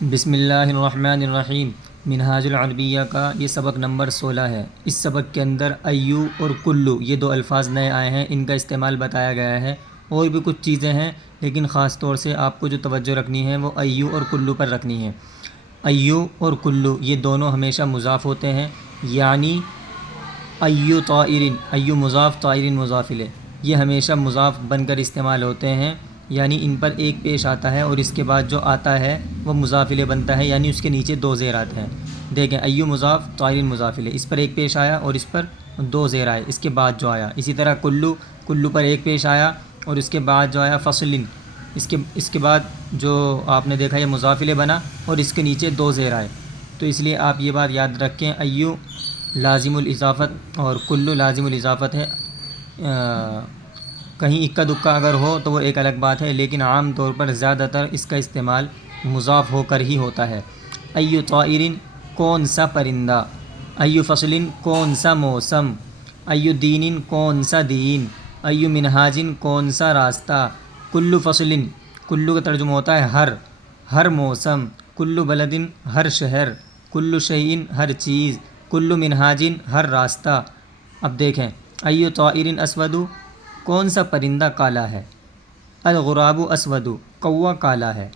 بسم اللہ الرحمن الرحیم۔ منہاج العربیہ کا یہ سبق نمبر 16 ہے۔ اس سبق کے اندر ایو اور کلو یہ دو الفاظ نئے آئے ہیں، ان کا استعمال بتایا گیا ہے۔ اور بھی کچھ چیزیں ہیں لیکن خاص طور سے آپ کو جو توجہ رکھنی ہے وہ ایو اور کلو پر رکھنی ہے۔ ایو اور کلو یہ دونوں ہمیشہ مضاف ہوتے ہیں، یعنی ایو طائرن، ایو مضاف طائرن مضاف الیہ، یہ ہمیشہ مضاف بن کر استعمال ہوتے ہیں، یعنی ان پر ایک پیش آتا ہے اور اس کے بعد جو آتا ہے وہ مضاف الیہ بنتا ہے، یعنی اس کے نیچے دو زیر آتے ہیں۔ دیکھیں ایو مضاف طائرن مضاف الیہ، اس پر ایک پیش آیا اور اس پر دو زیر آئے اس کے بعد جو آیا۔ اسی طرح کلو، کلو پر ایک پیش آیا اور اس کے بعد جو آیا فصلن، اس کے بعد جو آپ نے دیکھا یہ مضاف الیہ بنا اور اس کے نیچے دو زیر آئے۔ تو اس لیے آپ یہ بات یاد رکھیں، ایو لازم الاضافت اور کلو لازم الاضافت ہے۔ کہیں اکا دکا اگر ہو تو وہ ایک الگ بات ہے، لیکن عام طور پر زیادہ تر اس کا استعمال مضاف ہو کر ہی ہوتا ہے۔ ایو طائرن کون سا پرندہ، ایو فصلن کون سا موسم، ایو دینن کون سا دین، ایو منہاجن کون سا راستہ، کلو فصلن، کلو کا ترجمہ ہوتا ہے ہر موسم، کلو بلدن ہر شہر، کلو شیئن ہر چیز، کلو منہاجن ہر راستہ۔ اب دیکھیں ایو طائرن اسود کون سا پرندہ کالا ہے، الغراب اسود کوا کالا ہے،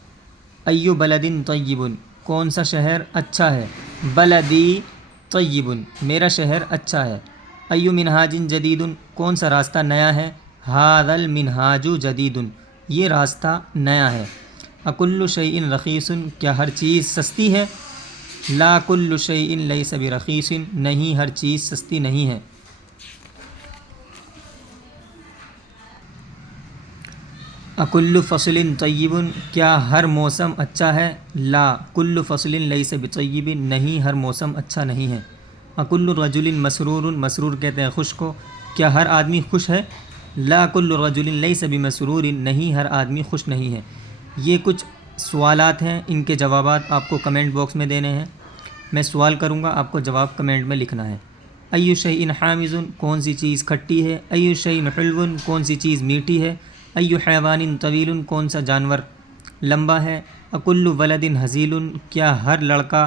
ایو بلدن طیب کون سا شہر اچھا ہے، بلدی طیب میرا شہر اچھا ہے، ایو منہاج جدید کون سا راستہ نیا ہے، ھذا المنہاج جدید یہ راستہ نیا ہے، اکل شیء رخیص کیا ہر چیز سستی ہے، لا کل شیء لیس برخیص نہیں ہر چیز سستی نہیں ہے۔ اکل فصل طیب کیا ہر موسم اچھا ہے، لا کل فصل لیس بطیب نہیں ہر موسم اچھا نہیں ہے۔ اکل رجل مسرور، مسرور کہتے ہیں خوش کو، کیا ہر آدمی خوش ہے، لا کل رجل لیس بمسرور نہیں ہر آدمی خوش نہیں ہے۔ یہ کچھ سوالات ہیں، ان کے جوابات آپ کو کمنٹ باکس میں دینے ہیں۔ میں سوال کروں گا، آپ کو جواب کمنٹ میں لکھنا ہے۔ ایو شیء حامض کون سی چیز کھٹی ہے، ایو شیء حلو کون سی چیز میٹھی ہے، ایو حیوان طویل کون سا جانور لمبا ہے، اکل ولد ہزیل کیا ہر لڑکا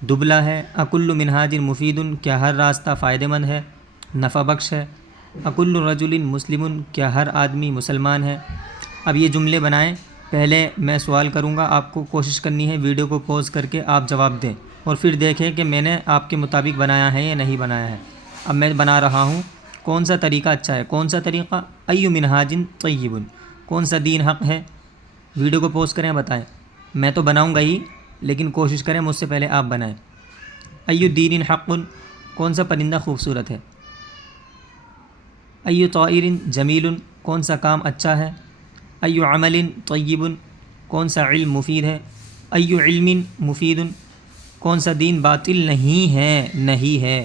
دبلا ہے، اکل منہاج مفید کیا ہر راستہ فائدہ مند ہے، نفع بخش ہے، اکل رجل مسلم کیا ہر آدمی مسلمان ہے۔ اب یہ جملے بنائیں، پہلے میں سوال کروں گا، آپ کو کوشش کرنی ہے ویڈیو کو پوز کر کے آپ جواب دیں اور پھر دیکھیں کہ میں نے آپ کے مطابق بنایا ہے یا نہیں بنایا ہے۔ اب میں بنا رہا ہوں، کون سا طریقہ اچھا ہے، کون سا طریقہ، ایو منہاج طیب کون سا دین حق ہے۔ ویڈیو کو پوز کریں، بتائیں، میں تو بناؤں گا ہی لیکن کوشش کریں مجھ سے پہلے آپ بنائیں۔ ایو دین حق کون سا پرندہ خوبصورت ہے، ایو طائر جمیل کون سا کام اچھا ہے، ایو عمل طیب کون سا علم مفید ہے، ایو علم مفید کون سا دین باطل نہیں ہے،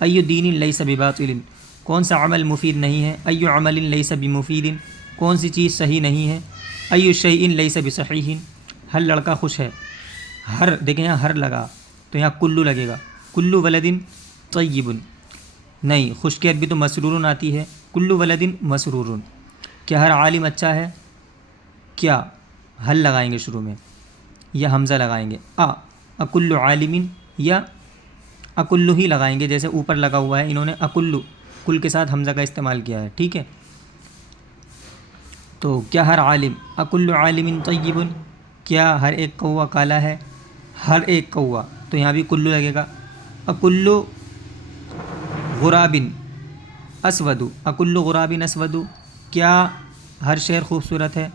ایو دین لیس بباطل کون سا عمل مفید نہیں ہے، ایو عمل لیس بمفید کون سی چیز صحیح نہیں ہے، ایو شیء لیس بصحیح ہر لڑکا خوش ہے، ہر دیکھیں یہاں ہر لگا تو یہاں کلو لگے گا، کلو ولد طیب نہیں، خوش کی عربی تو مسرور آتی ہے، کلو ولد مسرور، کیا ہر عالم اچھا ہے، کیا حل لگائیں گے شروع میں یا حمزہ لگائیں گے، اکل عالم یا اکلو ہی لگائیں گے، جیسے اوپر لگا ہوا ہے انہوں نے اکلو کل کے ساتھ حمزہ کا استعمال کیا ہے، ٹھیک ہے۔ تو کیا ہر عالم، اکل عالم طیب کیا ہر ایک کوا کالا ہے، ہر ایک کوا تو یہاں بھی کلو لگے گا، اکل غراب اسود، اکل غراب اسود کیا ہر شہر خوبصورت ہے،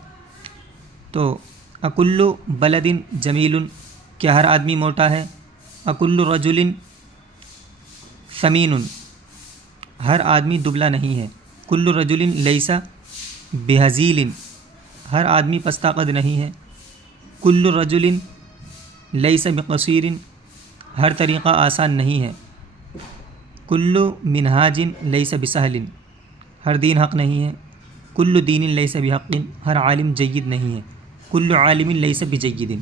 تو اکل بلد جمیل کیا ہر آدمی موٹا ہے، اکل رجل ثمین ہر آدمی دبلا نہیں ہے، کل رجل لیسا بہزیل ہر آدمی پستہ قد نہیں ہے، کل رجل لیس بقصیر ہر طریقہ آسان نہیں ہے، کل منہاج لیس بسہل ہر دین حق نہیں ہے، کل دین لیس بحق ہر عالم جید نہیں ہے، کل عالم لیس بجید۔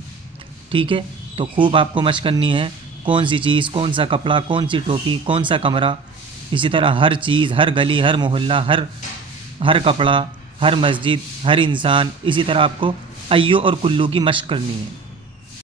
ٹھیک ہے، تو خوب آپ کو مشق کرنی ہے، کون سی چیز، کون سا کپڑا، کون سی ٹوپی، کون سا کمرہ، اسی طرح ہر چیز، ہر گلی، ہر محلہ، ہر کپڑا، ہر مسجد، ہر انسان، اسی طرح آپ کو ایو اور کلو کی مشق کرنی ہے۔